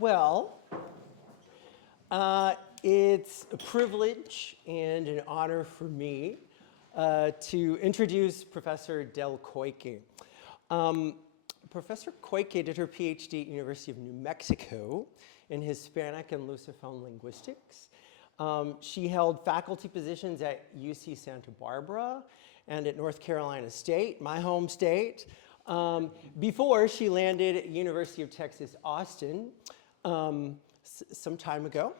Well, it's a privilege and an honor for me to introduce Professor Del Koike. Professor Koike did her PhD at University of New Mexico in Hispanic and Lusophone linguistics. She held faculty positions at UC Santa Barbara and at North Carolina State, my home state, before she landed at University of Texas, Austin, some time ago.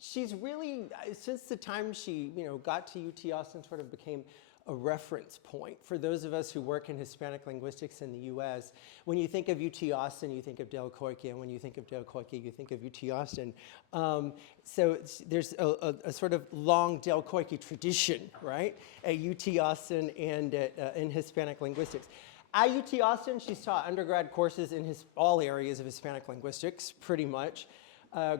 She's really, since the time she got to UT Austin, sort of became a reference point for those of us who work in Hispanic linguistics in the US. When you think of UT Austin, you think of Del Koike, and when you think of Del Koike, you think of UT Austin. So there's a sort of long Del Koike tradition, right, at UT Austin and in Hispanic linguistics. At UT Austin, she's taught undergrad courses in all areas of Hispanic linguistics, pretty much.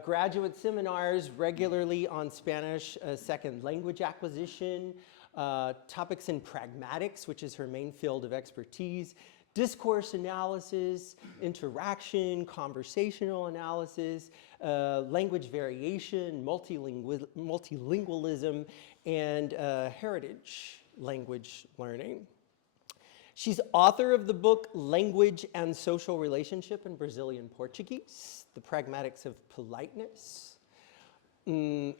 Graduate seminars regularly on Spanish second language acquisition, topics in pragmatics, which is her main field of expertise, discourse analysis, interaction, conversational analysis, language variation, multilingualism, and heritage language learning. She's author of the book Language and Social Relationship in Brazilian Portuguese, The Pragmatics of Politeness.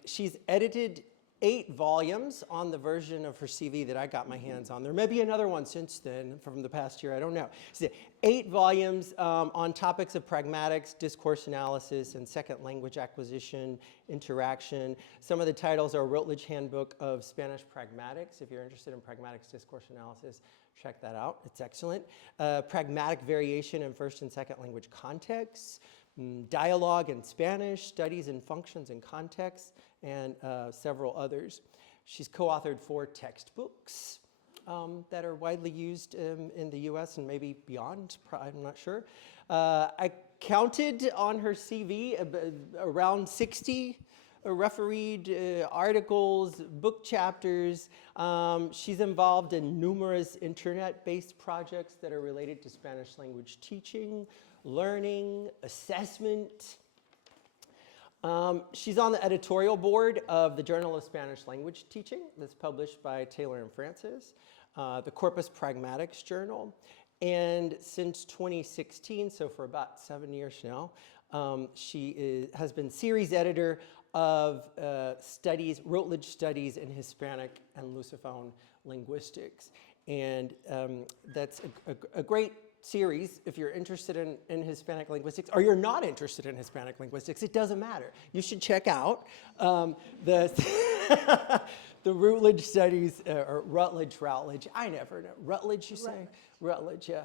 She's edited 8 volumes on the version of her CV that I got my hands on. There may be another one since then from the past year, I don't know. She's 8 volumes on topics of pragmatics, discourse analysis, and second language acquisition, interaction. Some of the titles are Routledge Handbook of Spanish Pragmatics. If you're interested in pragmatics discourse analysis, check that out, it's excellent. Pragmatic variation in first and second language contexts, dialogue in Spanish, studies in functions and contexts, and several others. She's co-authored 4 textbooks that are widely used in the US and maybe beyond, I'm not sure. I counted on her CV around 60 refereed articles, book chapters. She's involved in numerous internet-based projects that are related to Spanish language teaching, learning, assessment. She's on the editorial board of the Journal of Spanish Language Teaching that's published by Taylor and Francis, the Corpus Pragmatics Journal. And since 2016, so for about 7 years now, she has been series editor of Routledge Studies in Hispanic and Lusophone Linguistics. And that's a great series if you're interested in Hispanic linguistics, or you're not interested in Hispanic linguistics, it doesn't matter. You should check out the Routledge Studies, or Routledge, I never know. Rutledge, you say? Rutledge, yeah.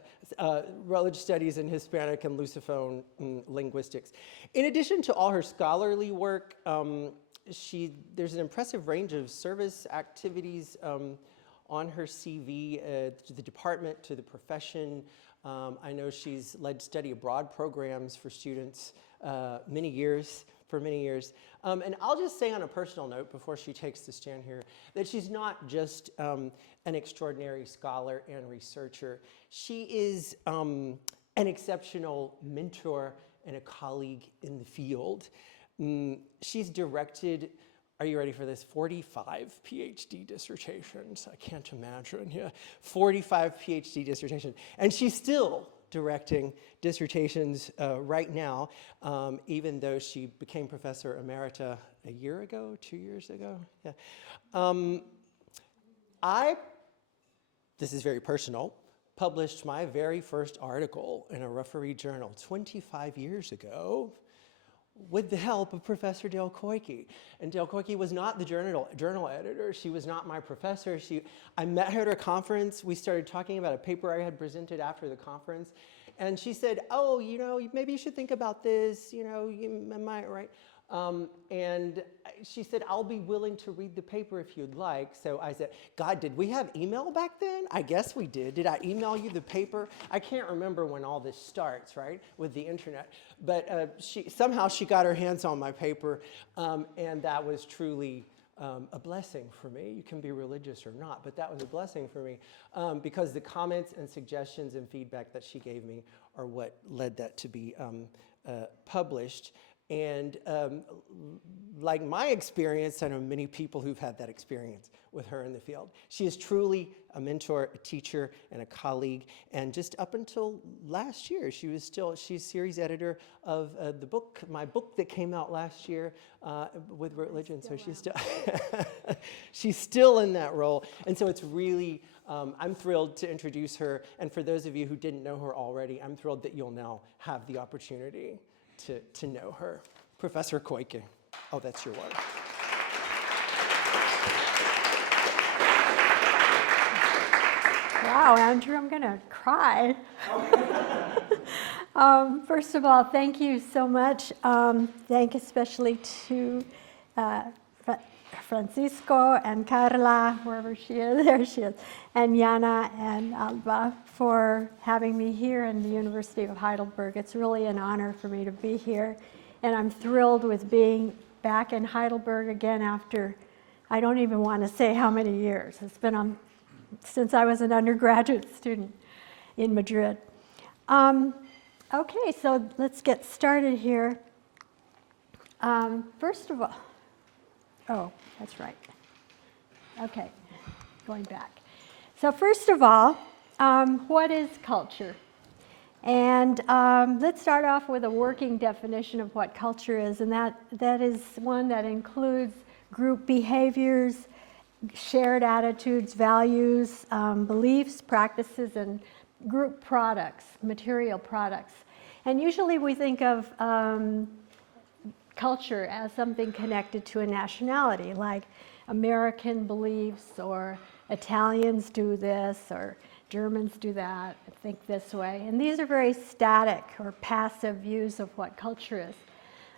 Routledge Studies in Hispanic and Lusophone linguistics. In addition to all her scholarly work, there's an impressive range of service activities on her CV, to the department, to the profession. I know she's led study abroad programs for students for many years. And I'll just say on a personal note before she takes the stand here, that she's not just an extraordinary scholar and researcher. She is an exceptional mentor and a colleague in the field. She's directed, are you ready for this? 45 PhD dissertations. I can't imagine, yeah. 45 PhD dissertations. And she's still directing dissertations right now, even though she became Professor Emerita a year ago, 2 years ago. Yeah. This is very personal, published my very first article in a referee journal 25 years ago, with the help of Professor Del Koike. And Del Koike was not the journal editor. She was not my professor. I met her at a conference. We started talking about a paper I had presented after the conference. And she said, oh, maybe you should think about this. You might, right? And she said, I'll be willing to read the paper if you'd like. So I said, God, did we have email back then? I guess we did. Did I email you the paper? I can't remember when all this starts, right, with the internet. But somehow she got her hands on my paper, and that was truly a blessing for me. You can be religious or not, but that was a blessing for me because the comments and suggestions and feedback that she gave me are what led that to be published. And like my experience, I know many people who've had that experience with her in the field. She is truly a mentor, a teacher, and a colleague. And just up until last year, she's series editor of my book that came out last year with religion. So she's still in that role. And so it's really, I'm thrilled to introduce her. And for those of you who didn't know her already, I'm thrilled that you'll now have the opportunity to know her. Professor Koike. Oh, that's your water. Wow, Andrew, I'm going to cry. First of all, thank you so much. Thank especially to Francisco and Carla, wherever she is, there she is, and Jana and Alba for having me here in the University of Heidelberg. It's really an honor for me to be here, and I'm thrilled with being back in Heidelberg again after, I don't even want to say how many years. It's been since I was an undergraduate student in Madrid. Okay, so let's get started here. First of all, oh, that's right. Okay, going back. So first of all, what is culture? And let's start off with a working definition of what culture is, and that is one that includes group behaviors, shared attitudes, values, beliefs, practices, and group products, material products. And usually we think of culture as something connected to a nationality, like American beliefs, or Italians do this, or Germans do that, think this way. And these are very static or passive views of what culture is.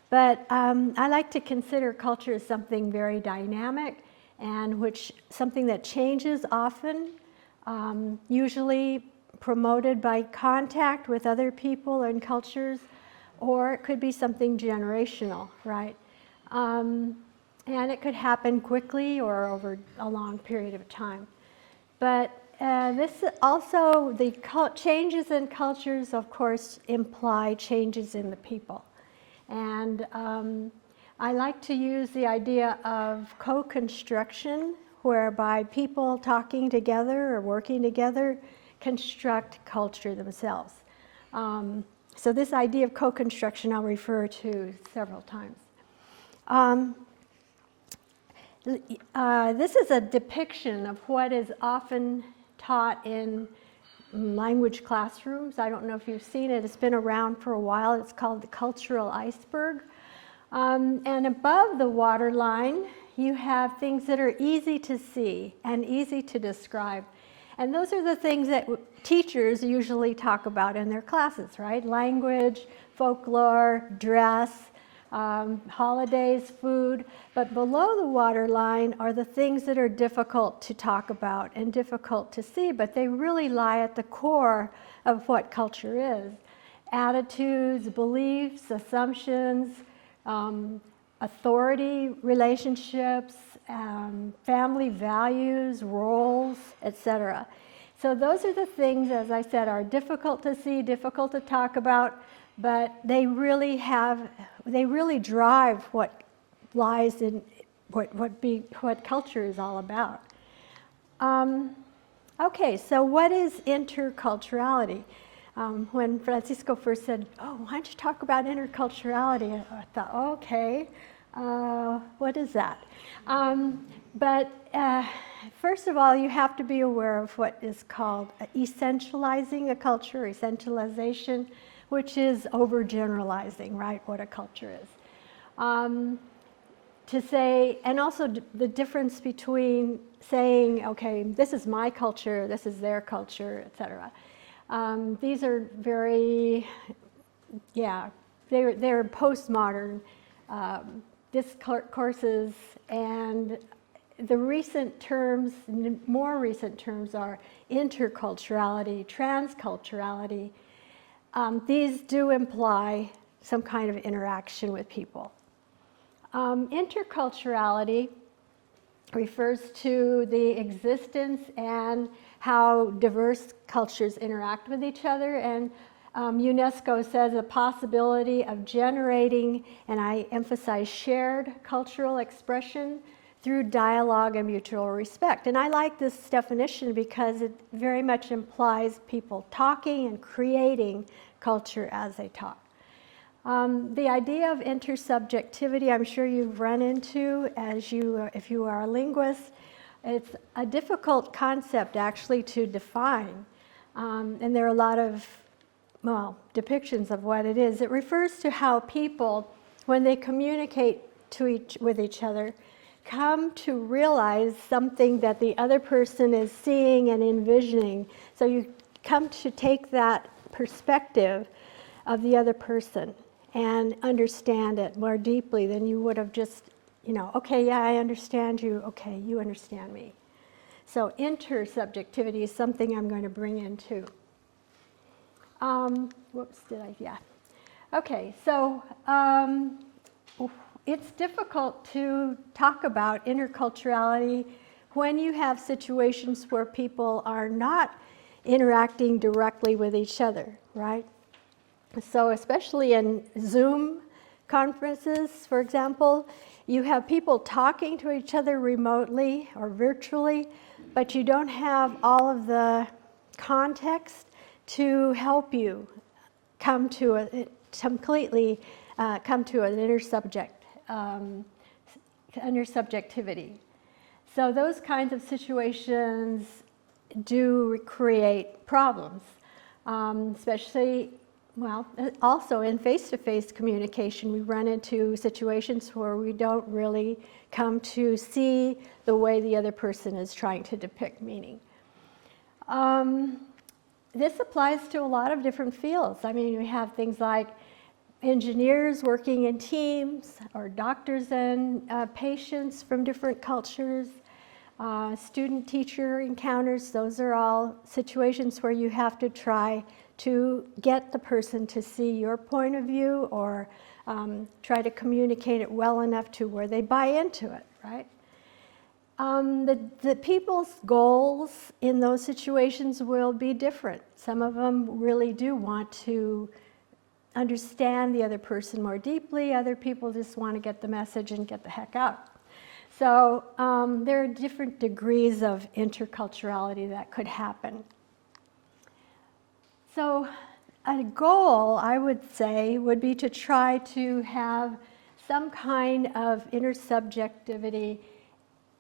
But I like to consider culture as something very dynamic, and something that changes often, usually promoted by contact with other people and cultures, or it could be something generational, right? And it could happen quickly or over a long period of time. But this also, the changes in cultures, of course, imply changes in the people. And I like to use the idea of co-construction, whereby people talking together or working together construct culture themselves. So this idea of co-construction I'll refer to several times. This is a depiction of what is often taught in language classrooms. I don't know if you've seen it. It's been around for a while. It's called the cultural iceberg. And above the waterline, you have things that are easy to see and easy to describe. And those are the things that teachers usually talk about in their classes, right? Language, folklore, dress, holidays, food. But below the waterline are the things that are difficult to talk about and difficult to see, but they really lie at the core of what culture is. Attitudes, beliefs, assumptions, authority relationships, family values, roles, etc. So those are the things, as I said, are difficult to see, difficult to talk about, but they really drive what lies in what culture is all about. Okay, so what is interculturality? When Francisco first said, "Oh, why don't you talk about interculturality?" I thought, okay, what is that? But first of all, you have to be aware of what is called essentializing a culture, essentialization, which is overgeneralizing, right, what a culture is. To say, and also the difference between saying, okay, this is my culture, this is their culture, etc. These are very, they're postmodern discourses, and the recent terms, more recent terms are interculturality, transculturality. These do imply some kind of interaction with people. Interculturality refers to the existence and how diverse cultures interact with each other. And UNESCO says a possibility of generating, and I emphasize shared cultural expression through dialogue and mutual respect. And I like this definition because it very much implies people talking and creating culture as they talk. The idea of intersubjectivity, I'm sure you've run into if you are a linguist. It's a difficult concept actually to define, and there are a lot of depictions of what it is. It refers to how people, when they communicate with each other, come to realize something that the other person is seeing and envisioning. So you come to take that perspective of the other person and understand it more deeply than you would have just, okay, yeah, I understand you, okay, you understand me. So intersubjectivity is something I'm going to bring in too. Okay, so it's difficult to talk about interculturality when you have situations where people are not interacting directly with each other, right? So especially in Zoom conferences, for example, you have people talking to each other remotely or virtually, but you don't have all of the context to help you come to an intersubjectivity. So those kinds of situations do create problems, especially, also in face-to-face communication, we run into situations where we don't really come to see the way the other person is trying to depict meaning. This applies to a lot of different fields. I mean, we have things like engineers working in teams, or doctors and patients from different cultures, student-teacher encounters. Those are all situations where you have to try to get the person to see your point of view, or try to communicate it well enough to where they buy into it, right? The people's goals in those situations will be different. Some of them really do want to understand the other person more deeply. Other people just want to get the message and get the heck out. So there are different degrees of interculturality that could happen. So a goal, I would say, would be to try to have some kind of intersubjectivity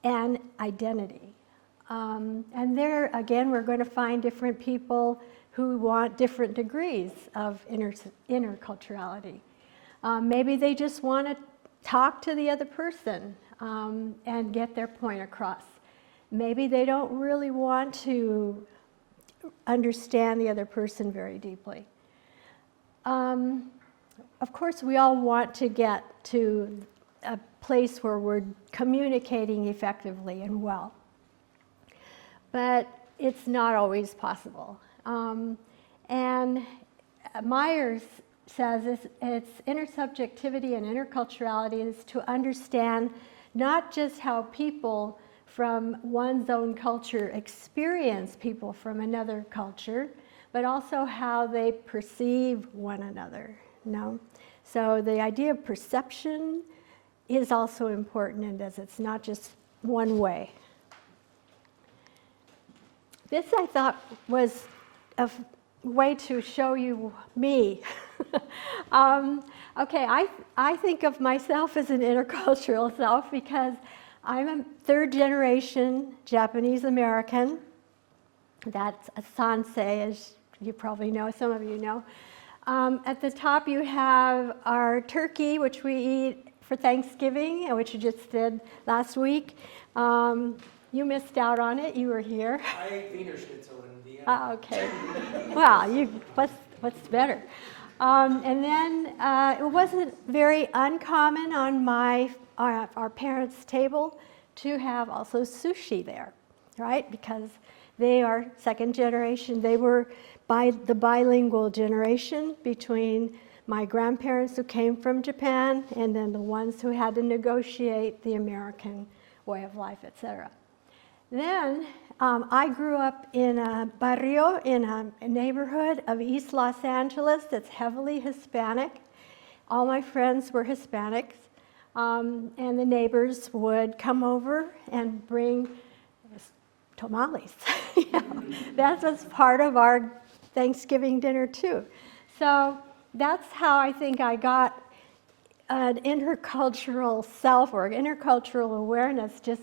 and identity. And there, again, we're going to find different people who want different degrees of interculturality. Maybe they just want to talk to the other person and get their point across. Maybe they don't really want to understand the other person very deeply. Of course, we all want to get to a place where we're communicating effectively and well, but it's not always possible. And Myers says it's intersubjectivity and interculturality is to understand not just how people from one's own culture experience people from another culture, but also how they perceive one another. So the idea of perception is also important, and as it's not just one way. This, I thought, was a way to show you me. Okay, I think of myself as an intercultural self because I'm a third-generation Japanese American. That's a sansei, as you probably know, some of you know. At the top you have our turkey, which we eat for Thanksgiving, which you just did last week. You missed out on it, you were here. I ate Wiener Schnitzel in Vienna. Okay. Well, what's better? And then it wasn't very uncommon on our parents' table to have also sushi there, right? Because they are second generation. They were the bilingual generation between my grandparents who came from Japan and then the ones who had to negotiate the American way of life, etc. Then I grew up in a barrio, in a neighborhood of East Los Angeles that's heavily Hispanic. All my friends were Hispanics, and the neighbors would come over and bring tamales. You know, that was part of our Thanksgiving dinner too. So that's how I think I got an intercultural self or intercultural awareness just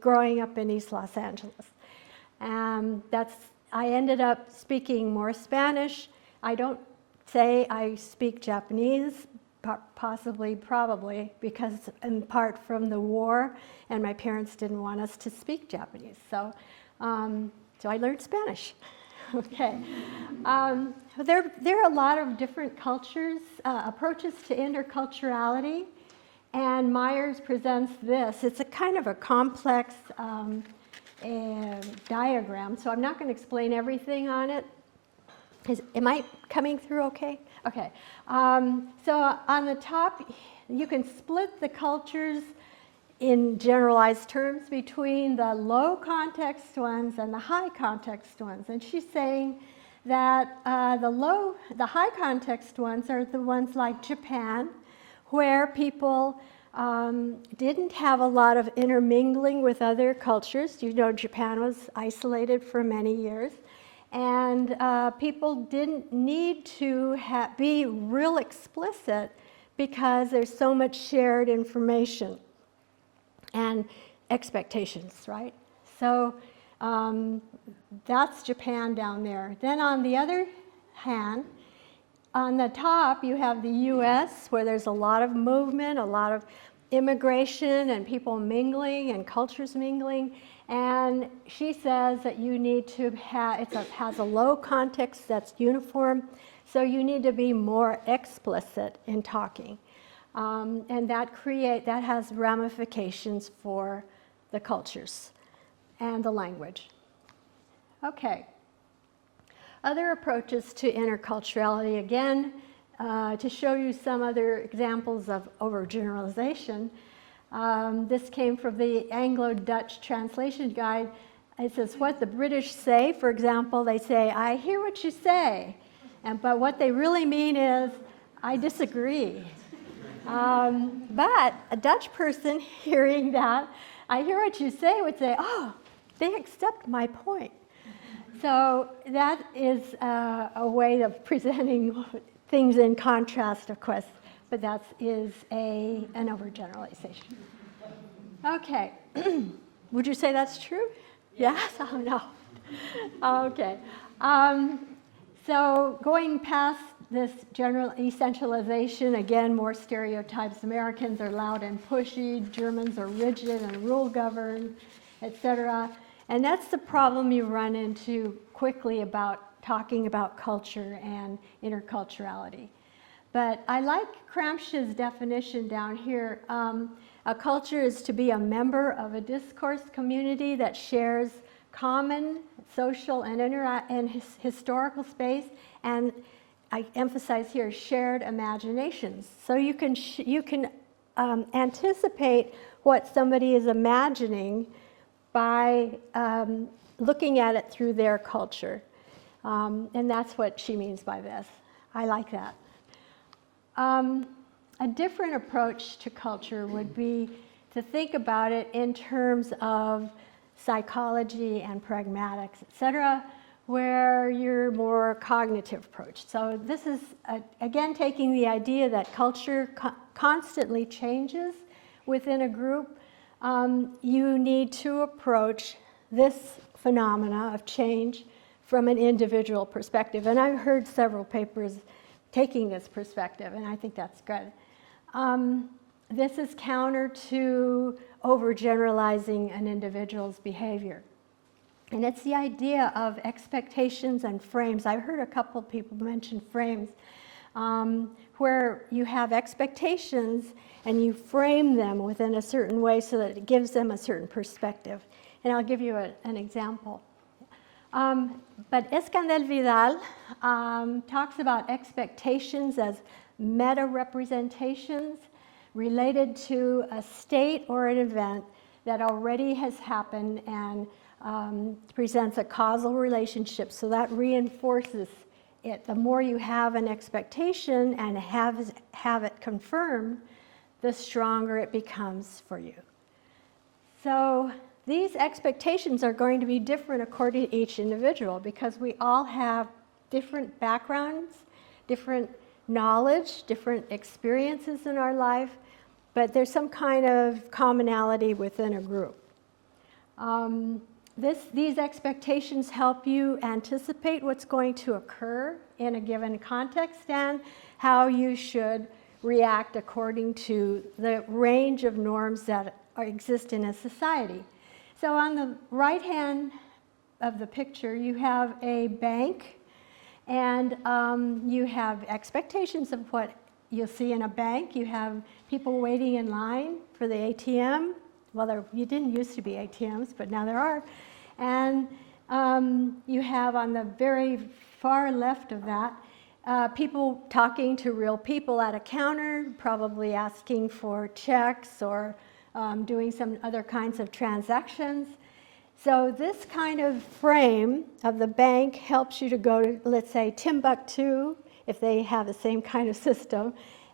growing up in East Los Angeles. I ended up speaking more Spanish. I don't say I speak Japanese, probably because in part from the war, and my parents didn't want us to speak Japanese. So I learned Spanish. Okay. There are a lot of different cultures, approaches to interculturality, and Myers presents this. It's a kind of a complex diagram, so I'm not going to explain everything on it. Am I coming through okay? Okay. So on the top, you can split the cultures in generalized terms between the low context ones and the high context ones. And she's saying that the high context ones are the ones like Japan, where people didn't have a lot of intermingling with other cultures. You know, Japan was isolated for many years. And people didn't need to be real explicit because there's so much shared information and expectations, right? So that's Japan down there. Then on the other hand, on the top you have the US, where there's a lot of movement, a lot of immigration and people mingling and cultures mingling. And she says that you need to has a low context that's uniform, so you need to be more explicit in talking. And that has ramifications for the cultures and the language. Okay. Other approaches to interculturality, again, to show you some other examples of overgeneralization. This came from the Anglo-Dutch Translation Guide. It says, what the British say, for example, they say, I hear what you say, but what they really mean is, I disagree. But a Dutch person hearing that, I hear what you say, would say, oh, they accept my point. So that is a way of presenting things in contrast, of course, but that is an overgeneralization. Okay. Would you say that's true? Yes? Oh, no. Okay. So going past this general essentialization, again, more stereotypes. Americans are loud and pushy. Germans are rigid and rule-governed, etc. And that's the problem you run into quickly about talking about culture and interculturality. But I like Gramsci's definition down here. A culture is to be a member of a discourse community that shares common social and historical space, and I emphasize here shared imaginations. So you can anticipate what somebody is imagining by looking at it through their culture. And that's what she means by this. I like that. A different approach to culture would be to think about it in terms of psychology and pragmatics, etc., where you're more cognitive approach. So this is, again, taking the idea that culture constantly changes within a group. You need to approach this phenomena of change from an individual perspective. And I've heard several papers taking this perspective, and I think that's good. This is counter to overgeneralizing an individual's behavior. And it's the idea of expectations and frames. I've heard a couple of people mention frames, where you have expectations and you frame them within a certain way so that it gives them a certain perspective. And I'll give you an example. But Escandel Vidal talks about expectations as meta-representations related to a state or an event that already has happened and presents a causal relationship, so that reinforces it. The more you have an expectation and have it confirmed, the stronger it becomes for you. So these expectations are going to be different according to each individual because we all have different backgrounds, different knowledge, different experiences in our life, but there's some kind of commonality within a group. These expectations help you anticipate what's going to occur in a given context and how you should react according to the range of norms that exist in a society. So on the right hand of the picture, you have a bank, and you have expectations of what you'll see in a bank. You have people waiting in line for the ATM. Well, you didn't used to be ATMs, but now there are. And you have on the very far left of that, people talking to real people at a counter, probably asking for checks or doing some other kinds of transactions. So this kind of frame of the bank helps you to go to, let's say, Timbuktu, if they have the same kind of system,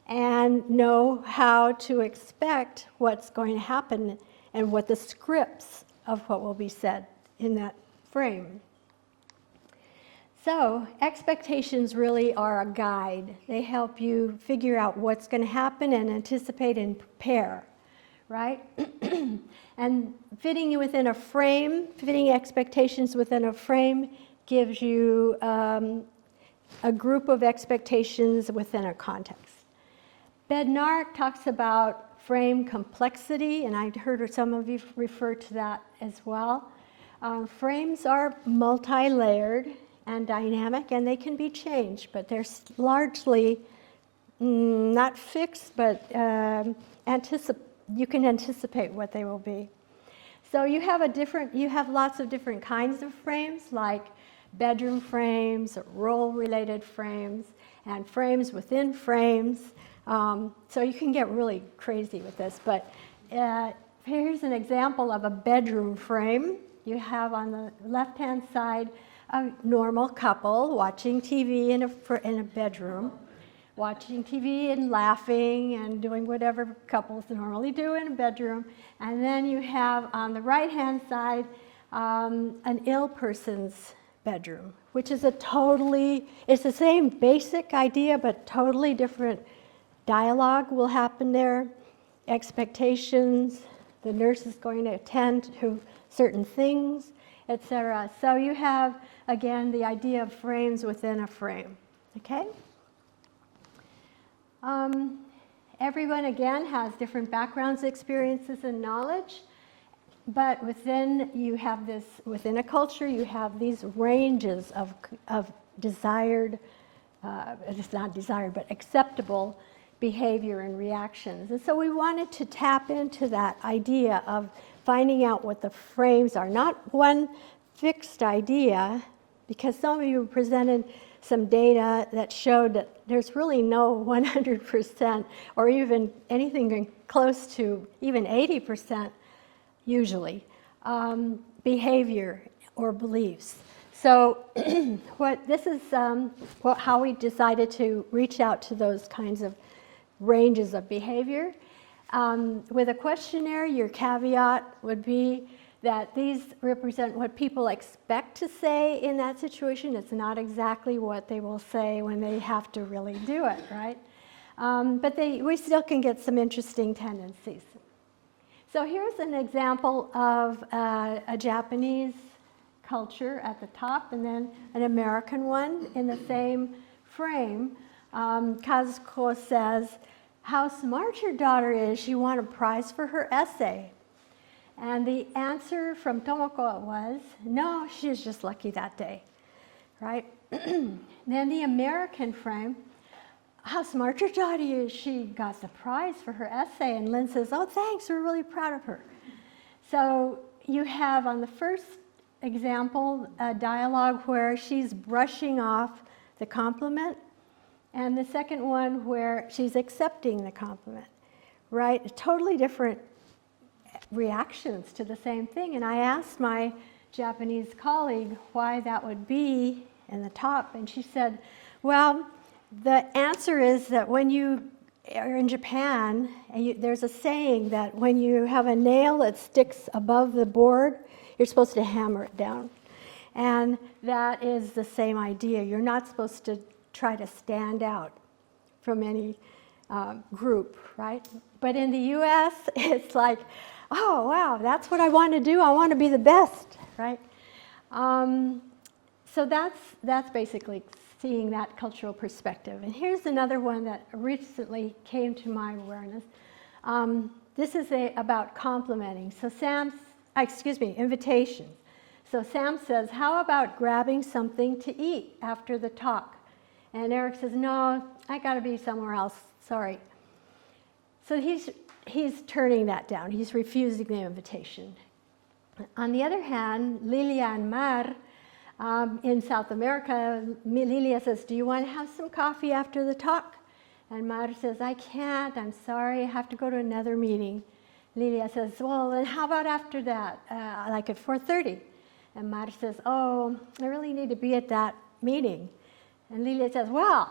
and know how to expect what's going to happen and what the scripts of what will be said in that frame. So expectations really are a guide. They help you figure out what's going to happen and anticipate and prepare, right? And fitting you within a frame, fitting expectations within a frame gives you a group of expectations within a context. Bednarik talks about frame complexity, and I'd heard some of you refer to that as well. Frames are multi-layered and dynamic, and they can be changed, but they're largely not fixed, but you can anticipate what they will be. So you have lots of different kinds of frames, like bedroom frames, role-related frames, and frames within frames. So you can get really crazy with this, but here's an example of a bedroom frame. You have on the left-hand side a normal couple watching TV in a bedroom, watching TV and laughing and doing whatever couples normally do in a bedroom. And then you have on the right-hand side an ill person's bedroom, which is it's the same basic idea, but totally different dialogue will happen there, expectations, the nurse is going to attend to certain things, etc. So you have, again, the idea of frames within a frame, okay? Everyone, again, has different backgrounds, experiences, and knowledge, but within a culture, you have these ranges of desired, it's not desired, but acceptable behavior and reactions. And so we wanted to tap into that idea of finding out what the frames are, not one fixed idea, because some of you presented some data that showed that there's really no 100% or even anything close to even 80% usually behavior or beliefs. So how we decided to reach out to those kinds of ranges of behavior. With a questionnaire, your caveat would be that these represent what people expect to say in that situation. It's not exactly what they will say when they have to really do it, right? But we still can get some interesting tendencies. So here's an example of a Japanese culture at the top and then an American one in the same frame. Kazuko says, "How smart your daughter is, she won a prize for her essay." And the answer from Tomoko was, "No, she was just lucky that day," right? Then the American frame, "How smart your daughter is, she got the prize for her essay." And Lynn says, "Oh, thanks, we're really proud of her." So you have on the first example a dialogue where she's brushing off the compliment, and the second one where she's accepting the compliment, right? Totally different reactions to the same thing. And I asked my Japanese colleague why that would be in the top, and she said, well, the answer is that when you are in Japan, and there's a saying that when you have a nail that sticks above the board, you're supposed to hammer it down. And that is the same idea. You're not supposed to try to stand out from any group, right? But in the US, it's like, oh, wow, that's what I want to do. I want to be the best, right? So that's basically seeing that cultural perspective. And here's another one that recently came to my awareness. This is about complimenting. So invitations. So Sam says, how about grabbing something to eat after the talk? And Eric says, no, I got to be somewhere else, sorry. So he's turning that down. He's refusing the invitation. On the other hand, Lilia and Mar, in South America, Lilia says, do you want to have some coffee after the talk? And Mar says, I can't, I'm sorry, I have to go to another meeting. Lilia says, well, then how about after that, like at 4:30? And Mar says, oh, I really need to be at that meeting. And Lilia says, well,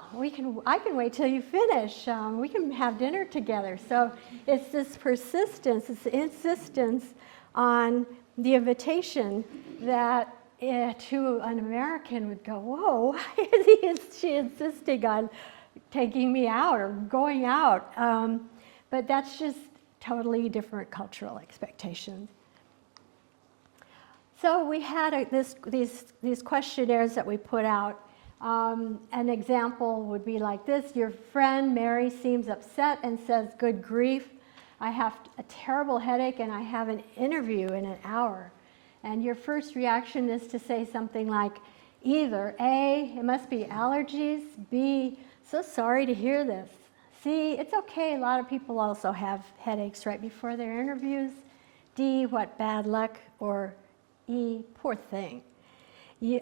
I can wait till you finish. We can have dinner together. So it's this persistence, it's the insistence on the invitation that to an American would go, whoa, why is she insisting on taking me out or going out? But that's just totally different cultural expectations. So we had these questionnaires that we put out. An example would be like this. Your friend Mary seems upset and says, good grief, I have a terrible headache and I have an interview in an hour. And your first reaction is to say something like either A, it must be allergies, B, so sorry to hear this, C, it's okay, a lot of people also have headaches right before their interviews, D, what bad luck, or E, poor thing.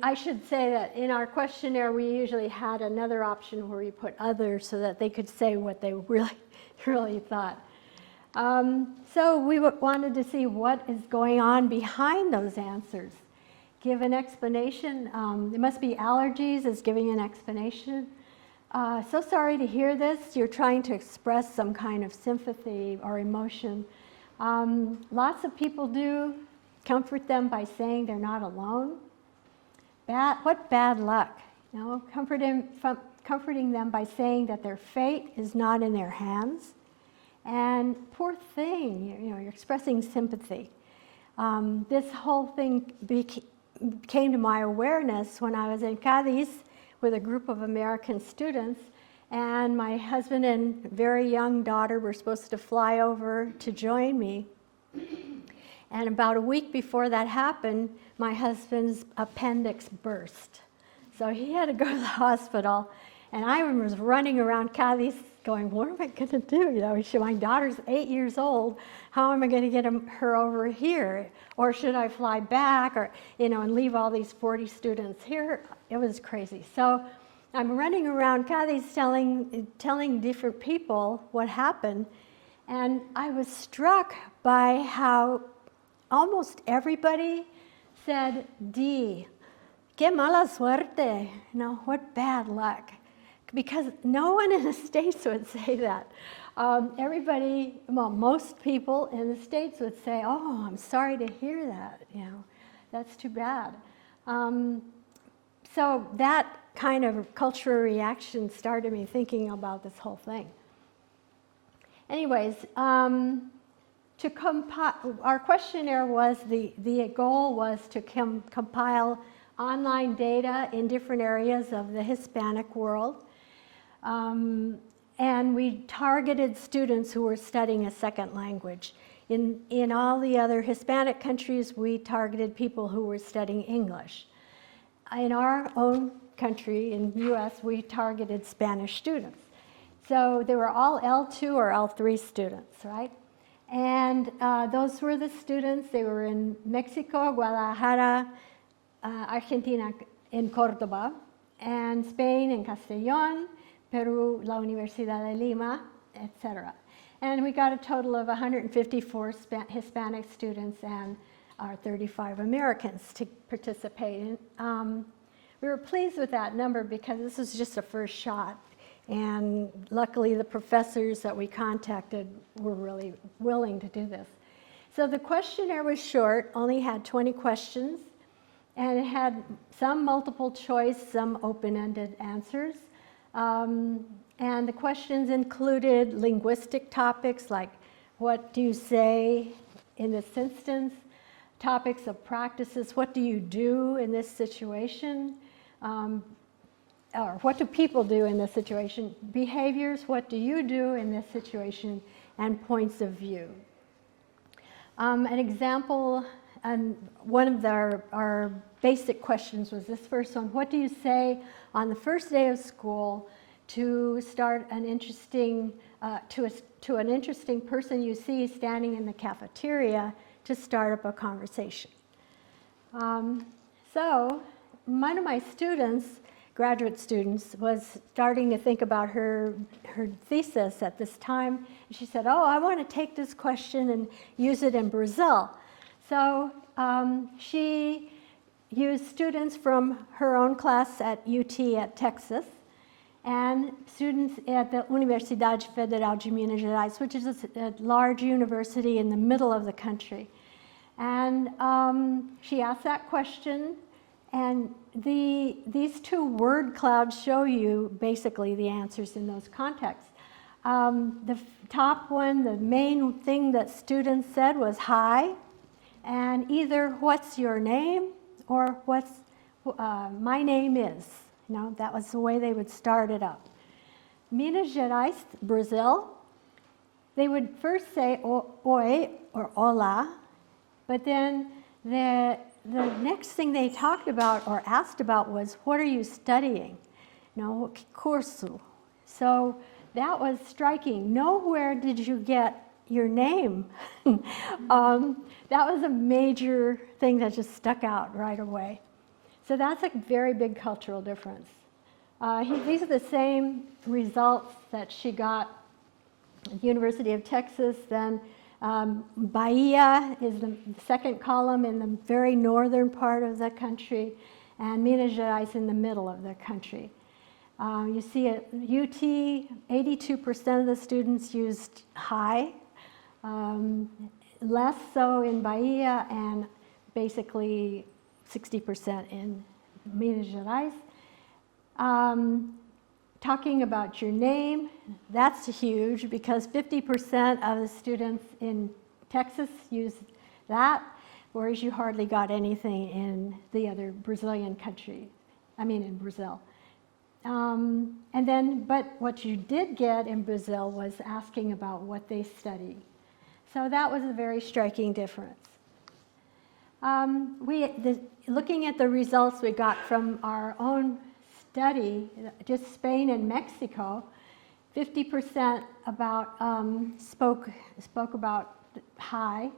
I should say that in our questionnaire, we usually had another option where we put others so that they could say what they really thought. So we wanted to see what is going on behind those answers. Give an explanation. It must be allergies is giving an explanation. So sorry to hear this. You're trying to express some kind of sympathy or emotion. Lots of people do. Comfort them by saying they're not alone. What bad luck? You know, comforting them by saying that their fate is not in their hands. And poor thing, you know, you're expressing sympathy. This whole thing came to my awareness when I was in Cadiz with a group of American students, and my husband and very young daughter were supposed to fly over to join me. And about a week before that happened, my husband's appendix burst. So he had to go to the hospital, and I was running around Cadiz going, what am I going to do? You know, my daughter's 8 years old. How am I going to get her over here? Or should I fly back, or, you know, and leave all these 40 students here? It was crazy. So I'm running around Cadiz telling different people what happened, and I was struck by how almost everybody said D, que mala suerte, you know, what bad luck. Because no one in the States would say that. Most people in the States would say, oh, I'm sorry to hear that, you know, that's too bad. So that kind of cultural reaction started me thinking about this whole thing. Anyways, our questionnaire was, the goal was to compile online data in different areas of the Hispanic world. And we targeted students who were studying a second language. In all the other Hispanic countries, we targeted people who were studying English. In our own country, in the US, we targeted Spanish students. So they were all L2 or L3 students, right? And those were the students. They were in Mexico, Guadalajara, Argentina, in Córdoba, and Spain in Castellón, Peru, La Universidad de Lima, etc. And we got a total of 154 Hispanic students and 35 Americans to participate. And we were pleased with that number because this was just a first shot. And luckily the professors that we contacted were really willing to do this. So the questionnaire was short, only had 20 questions, and it had some multiple choice, some open-ended answers. And the questions included linguistic topics like, what do you say in this instance? Topics of practices, what do you do in this situation? Or what do people do in this situation? Behaviors, what do you do in this situation? And points of view. An example, and one of our basic questions was this first one. What do you say on the first day of school to start an interesting, to an interesting person you see standing in the cafeteria to start up a conversation? So one of my students, graduate students, was starting to think about her thesis at this time. She said, oh, I want to take this question and use it in Brazil. So she used students from her own class at UT at Texas and students at the Universidade Federal de Minas Gerais, which is a large university in the middle of the country. And she asked that question, and these two word clouds show you basically the answers in those contexts. The top one, the main thing that students said was hi, and either what's your name or what's my name is. You know, that was the way they would start it up. Minas Gerais, Brazil, they would first say oi or hola, but then the next thing they talked about or asked about was, what are you studying? You know, que curso? So that was striking. Nowhere did you get your name. That was a major thing that just stuck out right away. So that's a very big cultural difference. These are the same results that she got at the University of Texas. Then Bahia is the second column in the very northern part of the country, and Minas Gerais in the middle of the country. You see at UT, 82% of the students used hi, less so in Bahia, and basically 60% in Minas Gerais. Talking about your name, that's huge because 50% of the students in Texas use that, whereas you hardly got anything in the other Brazilian country, in Brazil. But what you did get in Brazil was asking about what they study. So that was a very striking difference. Looking at the results we got from our own study, just Spain and Mexico, 50% spoke about hi,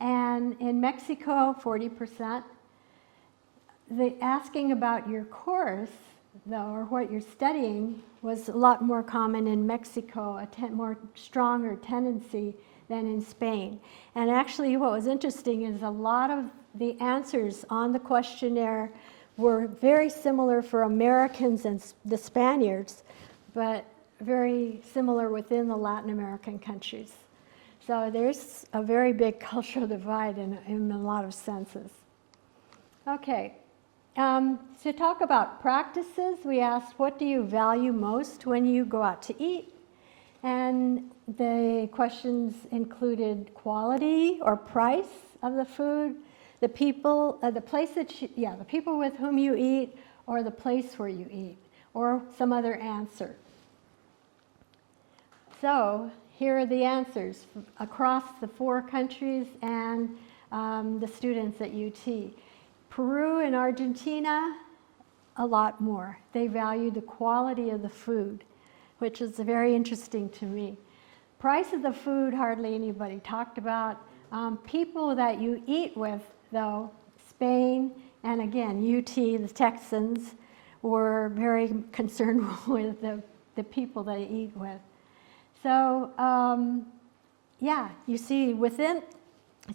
and in Mexico, 40%. The asking about your course, though, or what you're studying, was a lot more common in Mexico, a more stronger tendency than in Spain. And actually, what was interesting is a lot of the answers on the questionnaire were very similar for Americans and the Spaniards, but very similar within the Latin American countries. So there's a very big cultural divide in a lot of senses. Okay, to talk about practices, we asked, what do you value most when you go out to eat? And the questions included quality or price of the food, the people, the people with whom you eat, or the place where you eat, or some other answer. So here are the answers across the 4 countries and the students at UT. Peru and Argentina, a lot more. They value the quality of the food, which is very interesting to me. Price of the food, hardly anybody talked about. People that you eat with, though, Spain, and again, UT, the Texans, were very concerned with the people they eat with. So yeah, you see within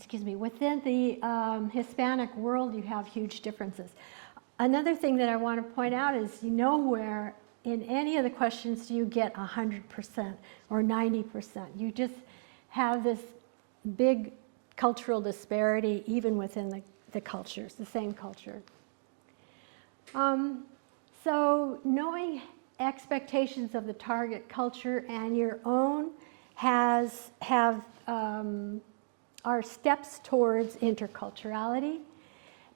the Hispanic world, you have huge differences. Another thing that I want to point out is nowhere in any of the questions do you get 100% or 90%. You just have this big cultural disparity even within the cultures, the same culture. So knowing expectations of the target culture and your own are steps towards interculturality,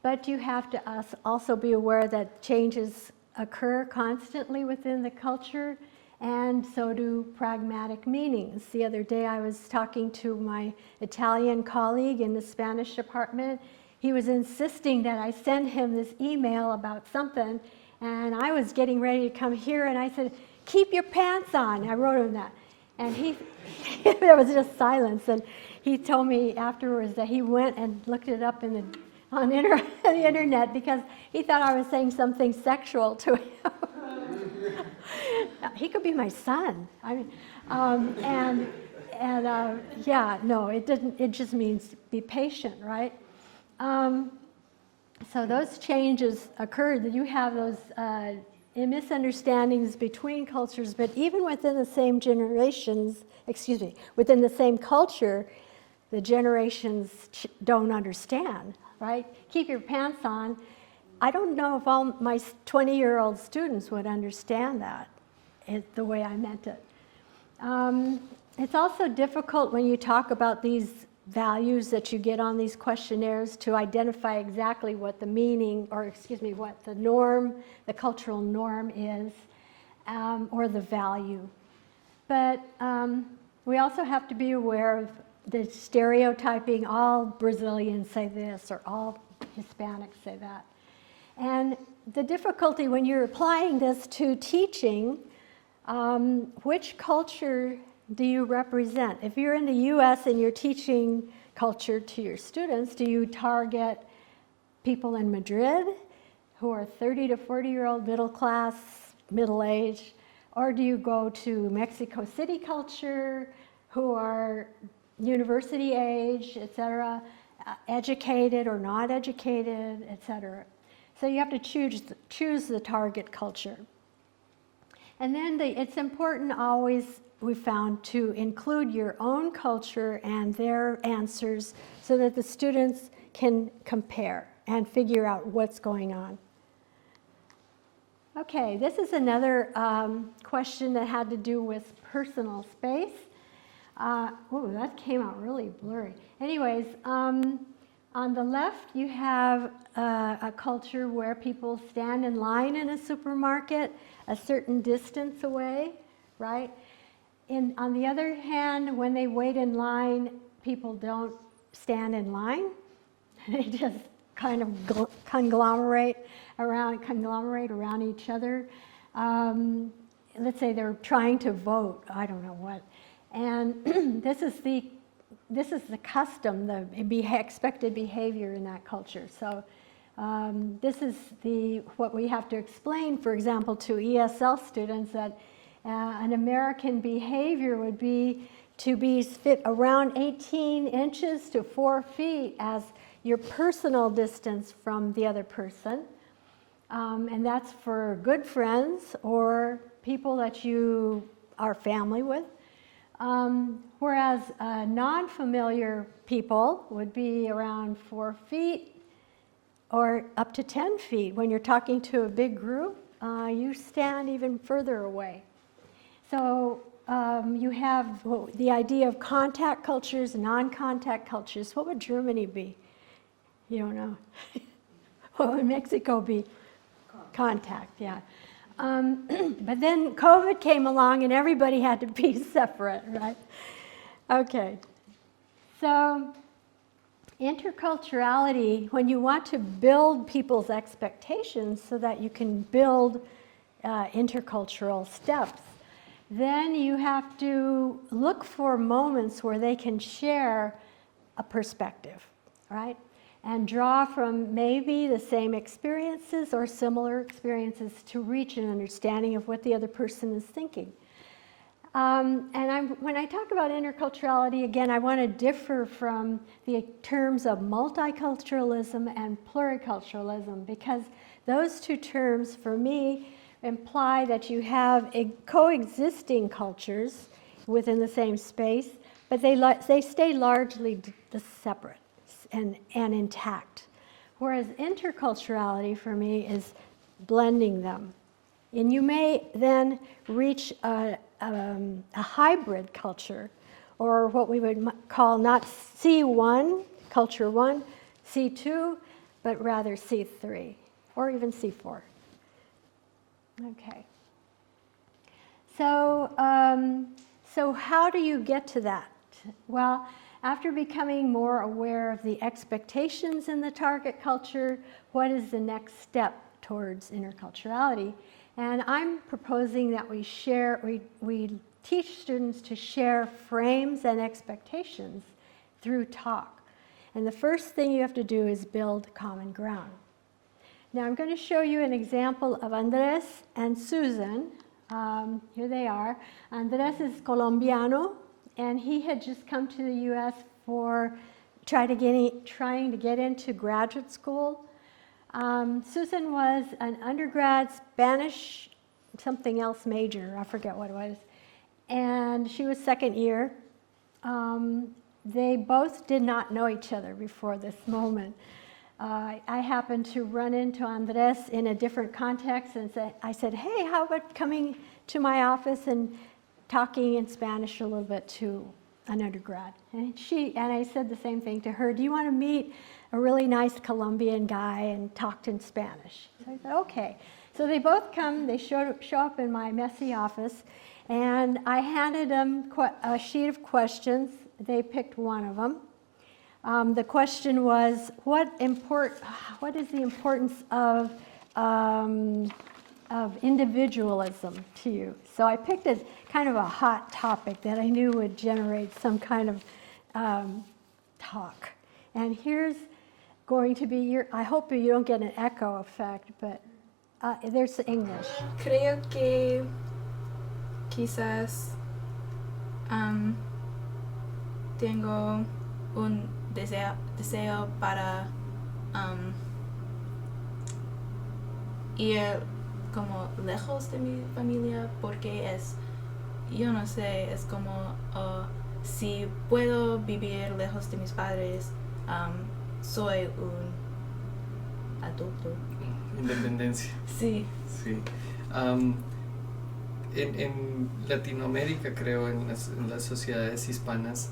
but you have to also be aware that changes occur constantly within the culture, and so do pragmatic meanings. The other day I was talking to my Italian colleague in the Spanish department. He was insisting that I send him this email about something, and I was getting ready to come here, and I said, "Keep your pants on." I wrote him that. And there was just silence, and he told me afterwards that he went and looked it up on the internet because he thought I was saying something sexual to him. He could be my son. I mean, yeah, no, it didn't. It just means be patient, right? So those changes occurred. That you have those misunderstandings between cultures, but even within the same generations, within the same culture, the generations don't understand, right? Keep your pants on. I don't know if all my 20-year-old students would understand that the way I meant it. It's also difficult when you talk about these values that you get on these questionnaires to identify exactly what the meaning, or what the norm, the cultural norm is, or the value. But we also have to be aware of the stereotyping. All Brazilians say this, or all Hispanics say that. And the difficulty when you're applying this to teaching, which culture do you represent? If you're in the US and you're teaching culture to your students, do you target people in Madrid who are 30 to 40-year-old middle class, middle age, or do you go to Mexico City culture who are university age, etc., educated or not educated, etc.? So you have to choose the target culture. And then it's important always, we found, to include your own culture and their answers so that the students can compare and figure out what's going on. Okay, this is another question that had to do with personal space. Oh, that came out really blurry. Anyways, on the left you have a culture where people stand in line in a supermarket a certain distance away, right? On the other hand, when they wait in line, people don't stand in line. They just kind of conglomerate around each other. Let's say they're trying to vote, I don't know what. And this is the custom, the expected behavior in that culture. So this is what we have to explain, for example, to ESL students, that an American behavior would be to be fit around 18 inches to 4 feet as your personal distance from the other person. And that's for good friends or people that you are family with. Whereas non-familiar people would be around 4 feet or up to 10 feet. When you're talking to a big group, you stand even further away. So you have the idea of contact cultures, non-contact cultures. What would Germany be? You don't know. What would Mexico be? Contact, yeah. But then COVID came along and everybody had to be separate, right? Okay. So interculturality, when you want to build people's expectations so that you can build intercultural steps, then you have to look for moments where they can share a perspective, right? And draw from maybe the same experiences or similar experiences to reach an understanding of what the other person is thinking. When I talk about interculturality, again, I want to differ from the terms of multiculturalism and pluriculturalism, because those two terms, for me, imply that you have coexisting cultures within the same space, but they stay largely separate and intact. Whereas interculturality, for me, is blending them. And you may then reach a hybrid culture, or what we would call not C1, culture 1, C2, but rather C3, or even C4. Okay. So how do you get to that? Well, after becoming more aware of the expectations in the target culture, what is the next step towards interculturality? And I'm proposing that we teach students to share frames and expectations through talk. And the first thing you have to do is build common ground. Now I'm going to show you an example of Andres and Susan. Here they are. Andres is Colombiano, and he had just come to the U.S. for trying to get into graduate school. Susan was an undergrad Spanish something else major, I forget what it was, and she was second year. They both did not know each other before this moment. I happened to run into Andres in a different context, and I said, hey, how about coming to my office and talking in Spanish a little bit to an undergrad? And I said the same thing to her. Do you want to meet a really nice Colombian guy and talked in Spanish? So I said, okay. So they both come, they show up in my messy office, and I handed them a sheet of questions. They picked one of them. The question was, what is the importance of individualism to you? So I picked a kind of a hot topic that I knew would generate some kind of talk. And here's going to be I hope you don't get an echo effect, but there's English. Creo que quizás tengo un deseo para ir como lejos de mi familia, porque yo no sé, es como si puedo vivir lejos de mis padres, soy un adulto. Independencia. Sí. Sí. En Latinoamérica, creo, en las sociedades hispanas,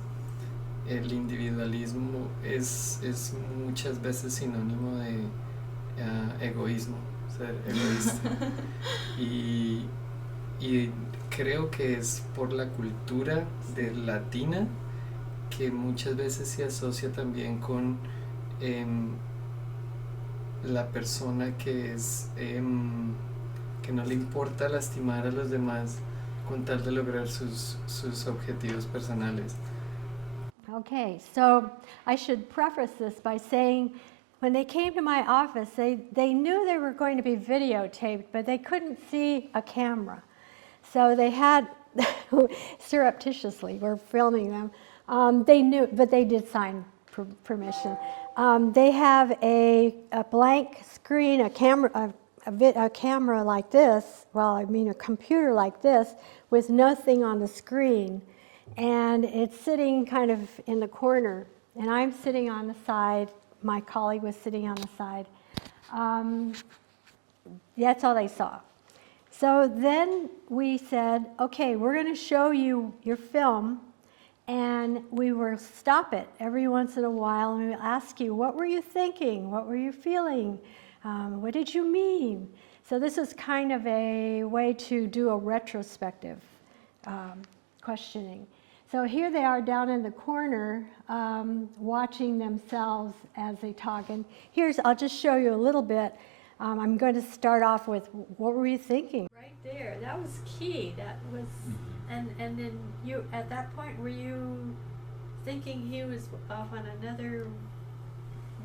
el individualismo es muchas veces sinónimo de egoísmo, ser egoísta. y creo que es por la cultura latina que muchas veces se asocia también con la persona que que no le importa lastimar a los demás con tal de lograr sus objetivos personales. Okay, so I should preface this by saying when they came to my office, they knew they were going to be videotaped, but they couldn't see a camera. So they had, surreptitiously, we're filming them. They knew, but they did sign permission. They have a blank screen, a camera like this, well, I mean a computer like this, with nothing on the screen. And it's sitting kind of in the corner. And I'm sitting on the side. My colleague was sitting on the side. That's all they saw. So then we said, okay, we're going to show you your film. And we will stop it every once in a while, and we'll ask you, what were you thinking? What were you feeling? What did you mean? So this is kind of a way to do a retrospective questioning. So here they are down in the corner watching themselves as they talk. And I'll just show you a little bit. I'm going to start off with, what were you thinking? Right there, that was key. That was, and then you, at that point, were you thinking he was off on another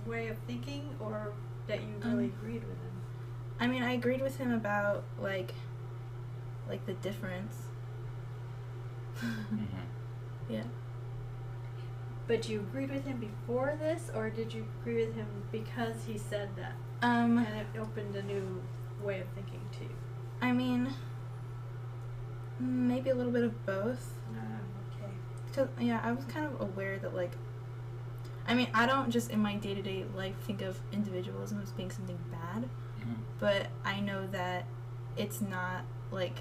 way of thinking, or that you really agreed with him? I mean, I agreed with him about like the difference. Yeah. But you agreed with him before this, or did you agree with him because he said that? Um, And it opened a new way of thinking to you? I mean, maybe a little bit of both. Okay. So, yeah, I was kind of aware that, like, I mean, I don't just in my day-to-day life think of individualism as being something bad, but I know that it's not, like,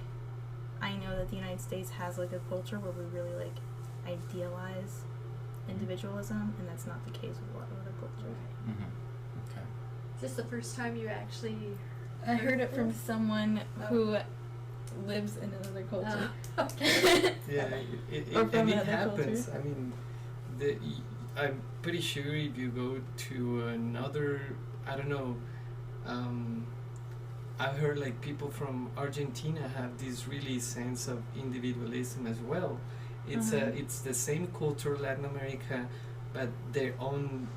I know that the United States has, like, a culture where we really, like, idealize individualism, and that's not the case with a lot of other cultures. Okay. Is this the first time you actually I heard it from someone who lives in another culture. Okay. Yeah, Or from and it another happens. culture. I mean, I'm pretty sure if you go to another, I don't know, I've heard like people from Argentina have this really sense of individualism as well. It's the same culture, Latin America, but their own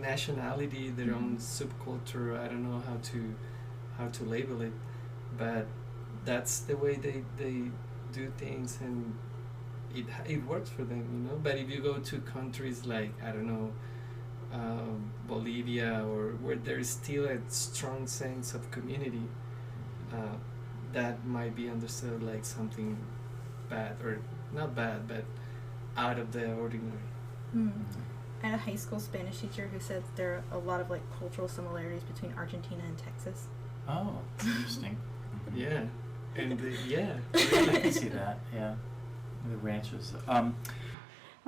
nationality, their own subculture. I don't know how to label it, but that's the way they do things, and it works for them, you know. But if you go to countries like, I don't know, Bolivia, or where there is still a strong sense of community, that might be understood like something bad, or not bad, but out of the ordinary. I had a high school Spanish teacher who said there are a lot of like cultural similarities between Argentina and Texas. Oh, that's interesting. Yeah, and yeah, I can see that. Yeah, the ranches.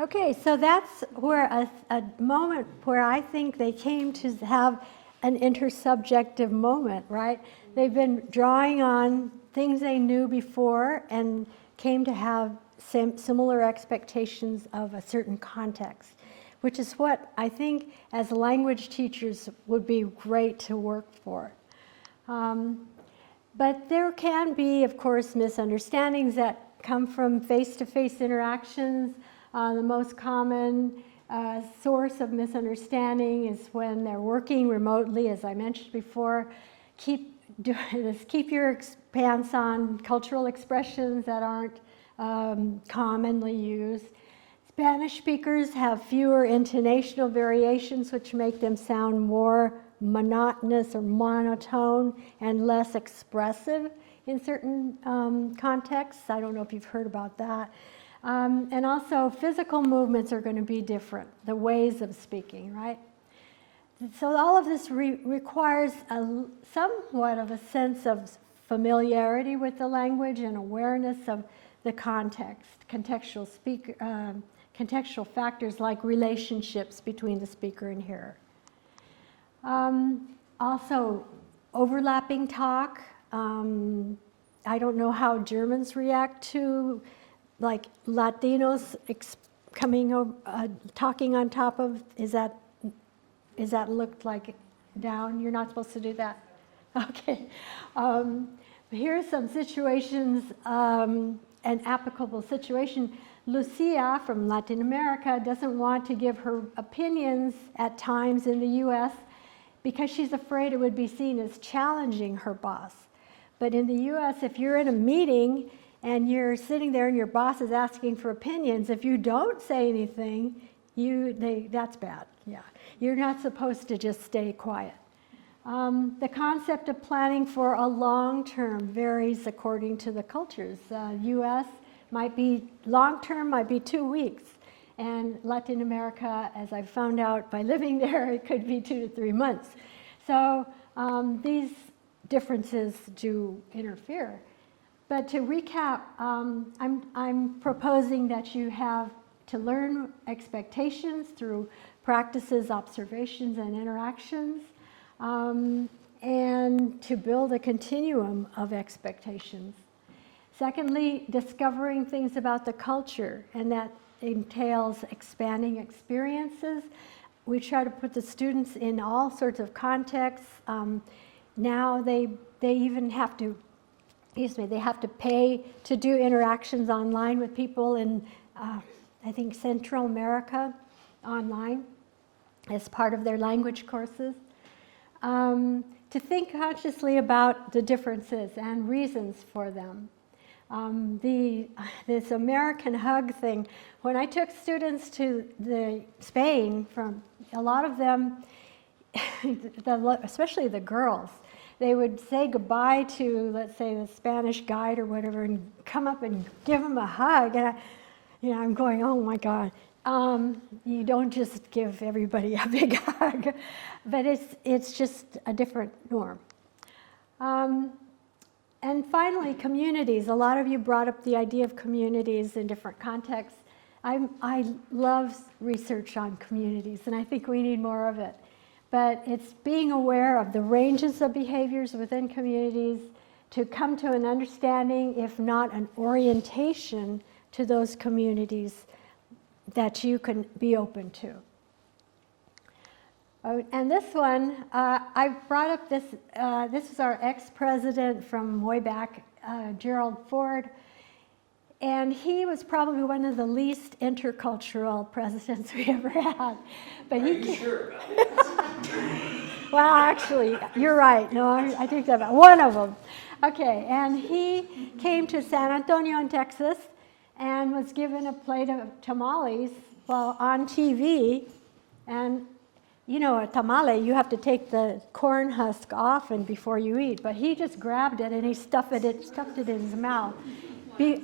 Okay, so that's where a moment where I think they came to have an intersubjective moment, right? They've been drawing on things they knew before and came to have similar expectations of a certain context, which is what I think as language teachers would be great to work for. But there can be, of course, misunderstandings that come from face-to-face interactions. The most common source of misunderstanding is when they're working remotely, as I mentioned before. Keep your pants on cultural expressions that aren't commonly used. Spanish speakers have fewer intonational variations, which make them sound more monotonous or monotone and less expressive in certain contexts. I don't know if you've heard about that. And also physical movements are going to be different, the ways of speaking, right? So all of this requires somewhat of a sense of familiarity with the language and awareness of the context, contextual factors like relationships between the speaker and hearer. Also, overlapping talk. I don't know how Germans react to like Latinos talking on top of. Is that looked like down? You're not supposed to do that. Okay. Here are some situations, an applicable situation. Lucia from Latin America doesn't want to give her opinions at times in the U.S. because she's afraid it would be seen as challenging her boss. But in the U.S., if you're in a meeting and you're sitting there and your boss is asking for opinions, if you don't say anything, that's bad. Yeah, you're not supposed to just stay quiet. The concept of planning for a long term varies according to the cultures. U.S. might be long term, might be 2 weeks, and Latin America, as I found out by living there, it could be 2 to 3 months. So these differences do interfere. But to recap, I'm proposing that you have to learn expectations through practices, observations, and interactions, and to build a continuum of expectations. Secondly, discovering things about the culture, and that entails expanding experiences. We try to put the students in all sorts of contexts. Now they even have to, they have to pay to do interactions online with people in, I think, Central America online as part of their language courses. To think consciously about the differences and reasons for them. This American hug thing, when I took students to Spain, from a lot of them, especially the girls, they would say goodbye to, let's say, the Spanish guide or whatever, and come up and give them a hug. And I'm going, oh my God. You don't just give everybody a big hug, but it's just a different norm. And finally, communities. A lot of you brought up the idea of communities in different contexts. I love research on communities, and I think we need more of it. But it's being aware of the ranges of behaviors within communities to come to an understanding, if not an orientation, to those communities that you can be open to. And this one, I brought up this, this is our ex-president from way back, Gerald Ford. And he was probably one of the least intercultural presidents we ever had. But Are you sure about that? Well, actually, you're right. No, I take that back. One of them. Okay, and he came to San Antonio in Texas and was given a plate of tamales while on TV. And you know, a tamale, you have to take the corn husk off and before you eat. But he just grabbed it and he stuffed it in his mouth.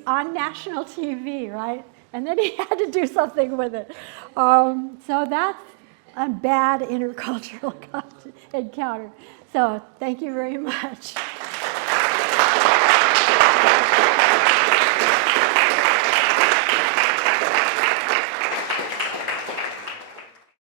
On national TV, right? And then he had to do something with it. So that's a bad intercultural encounter. So thank you very much.